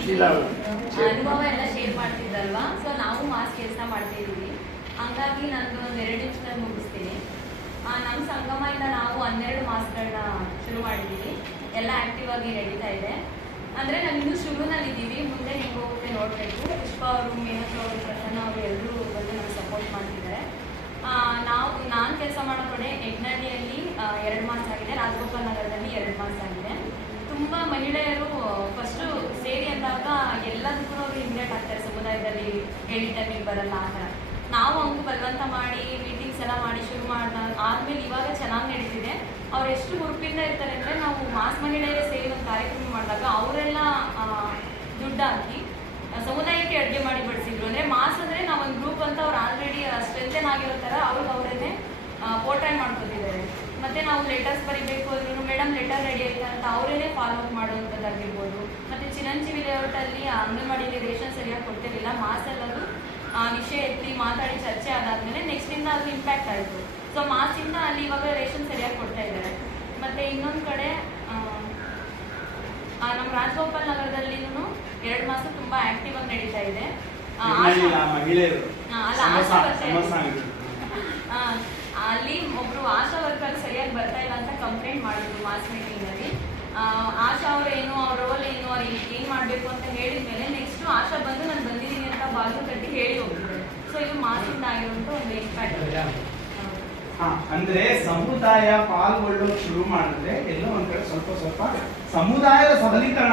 ಅನುಭವ ಎಲ್ಲ share ಮಾಡ್ತಿದ್ದಲ್ವಾ. So ನಾವು ಮಾಸ್ ಕೆಲಸ ಮಾಡ್ತಾ ಇದೀವಿ. ಹಂಗಾಗಿ ನಂದು ಒಂದು 2 ನಿಮಿಷದಲ್ಲಿ ಮುಗಿಸ್ತೀನಿ. ನಮ್ಮ ಸಂಗಮದಿಂದ ನಾವು 12 ಮಾಸ್ಗಳನ್ನ ಶುರು ಮಾಡಿದ್ದೀವಿ. ಎಲ್ಲ ಆಕ್ಟಿವ್ ಆಗಿ ನಡೀತಾ ಇದೆ. ಅಂದರೆ ನಾವು ಇನ್ನೂ ಶುರುನಲ್ಲಿದ್ದೀವಿ. ಮುಂದೆ ಹೆಂಗೆ ಹೋಗುತ್ತೆ ನೋಡಬೇಕು. ಪುಷ್ಪ ಅವರು, ಮೀನಾಕ್ಷಿ ಅವರು, ಪ್ರಸನ್ನ ಅವರು ಎಲ್ಲರೂ ಬಂದು ನಮ್ಗೆ ಸಪೋರ್ಟ್ ಮಾಡ್ತಿದ್ದಾರೆ. ನಾನು ಕೆಲಸ ಮಾಡೋ ಕಡೆ ಯಜ್ಞಹಳ್ಳಿಯಲ್ಲಿ 2 ಮಾಸ ಆಗಿದೆ. ರಾಜಗೋಪಾಲ್ ನಗರದಲ್ಲಿ 2 ಮಾಸ ಆಗಿದೆ. ತುಂಬ ಮಹಿಳೆಯರು ಫಸ್ಟು ಸೇರಿ ಅಂದಾಗ ಎಲ್ಲದಕ್ಕೂ ಅವರು ಇನ್ವೈಟ್ ಆಗ್ತಾರೆ. ಸಮುದಾಯದಲ್ಲಿ ಹೇಳಿ ಟೈಮಿಗೆ ಬರಲ್ಲ ಆ ಥರ. ನಾವು ಹಂಗೂ ಬಲವಂತ ಮಾಡಿ ಮೀಟಿಂಗ್ಸ್ ಎಲ್ಲ ಮಾಡಿ ಶುರು ಆದಮೇಲೆ ಇವಾಗ ಚೆನ್ನಾಗಿ ನಡೀತಿದೆ. ಅವ್ರು ಎಷ್ಟು ಹುರುಪಿಂದ ಇರ್ತಾರೆ ಅಂದರೆ, ನಾವು ಮಾಸ್ ಮಹಿಳೆಯರೇ ಸೇರಿ ಒಂದು ಕಾರ್ಯಕ್ರಮ ಮಾಡಿದಾಗ ಅವರೆಲ್ಲ ದುಡ್ಡು ಹಾಕಿ ಸಮುದಾಯಕ್ಕೆ ಅಡುಗೆ ಮಾಡಿ ಬಡಿಸಿದ್ರು. ಅಂದರೆ ಮಾಸ್ ಅಂದರೆ ನಾವೊಂದು ಗ್ರೂಪ್ ಅಂತ ಅವ್ರು ಆಲ್ರೆಡಿ ಸ್ಟ್ರೆಂಥನ್ ಆಗಿರೋ ಥರ ಅವ್ರಿಗೆ ಅವರೇ ಪೋರ್ಟ್ರೈ ಮಾಡ್ಕೊತಿದ್ದಾರೆ. ಮತ್ತು ನಾವು ಲೆಟರ್ಸ್ ಬರೀಬೇಕು ಅಂದ್ರೂ ಮೇಡಮ್ ಲೆಟರ್ ರೆಡಿ ಆಯ್ತಾ ಅಂತ ಅವರೇ ಫಾಲೋ ಅಪ್ ಮಾಡುವಂಥದ್ದಾಗಿರ್ಬೋದು. ಮತ್ತು ಚಿರಂಜೀವಿ ಲೇಔಟಲ್ಲಿ ಅಂಗನವಾಡಿಯಲ್ಲಿ ರೇಷನ್ ಸರಿಯಾಗಿ ಕೊಡ್ತಿರಲಿಲ್ಲ. ಮಾಸಲ್ಲದು ವಿಷಯ ಎತ್ತಿ ಮಾತಾಡಿ ಚರ್ಚೆ ಆದಾದಮೇಲೆ ನೆಕ್ಸ್ಟಿಂದ ಅದು ಇಂಪ್ಯಾಕ್ಟ್ ಆಯಿತು. ಸೊ ಮಾಸಿಂದ ಅಲ್ಲಿ ಇವಾಗ ರೇಷನ್ ಸರಿಯಾಗಿ ಕೊಡ್ತಾ ಇದ್ದಾರೆ. ಮತ್ತು ಇನ್ನೊಂದು ಕಡೆ ನಮ್ಮ ರಾಜಗೋಪಾಲ್ ನಗರದಲ್ಲಿನೂ 2 ಮಾಸ ತುಂಬ ಆಕ್ಟಿವ್ ಆಗಿ ನಡೀತಾ ಇದೆ. ಅಲ್ಲಿ ಒಬ್ರು ಆಶಾ ವರ್ಕರ್ ಸರಿಯಾಗಿ ಬರ್ತಾ ಇಲ್ಲ ಅಂತ ಕಂಪ್ಲೇಂಟ್ ಮಾಡಿದ್ರು ಮಾಸ್ ಮೀಟಿಂಗಲ್ಲಿ. ಆಶಾ ಅವ್ರು ಏನು, ಅವ್ರ ರೋಲ್ ಏನು, ಅವ್ರು ಏನು ಮಾಡಬೇಕು ಅಂತ ಹೇಳಿದ ಮೇಲೆ ನೆಕ್ಸ್ಟ್ ಆಶಾ ಬಂದು ನಾನು ಬಂದಿದ್ದೀನಿ ಅಂತ ಬಾಗಿಲು ಕಟ್ಟಿ ಹೇಳಿ ಹೋಗಿದ್ದಾರೆ. ಸೊ ಇದು ಮಾಸಿಂದ ಆಗಿರುವಂಥ ಒಂದು ಇಂಪ್ಯಾಕ್ಟ್. ಅಂದ್ರೆ ಸಮುದಾಯ ಪಾಲ್ಗೊಳ್ಳೋಕೆ ಶುರು ಮಾಡಿದ್ರೆ ಎಲ್ಲೋ ಒಂದ್ ಕಡೆ ಸ್ವಲ್ಪ ಸಮುದಾಯದ ಸಬಲೀಕರಣ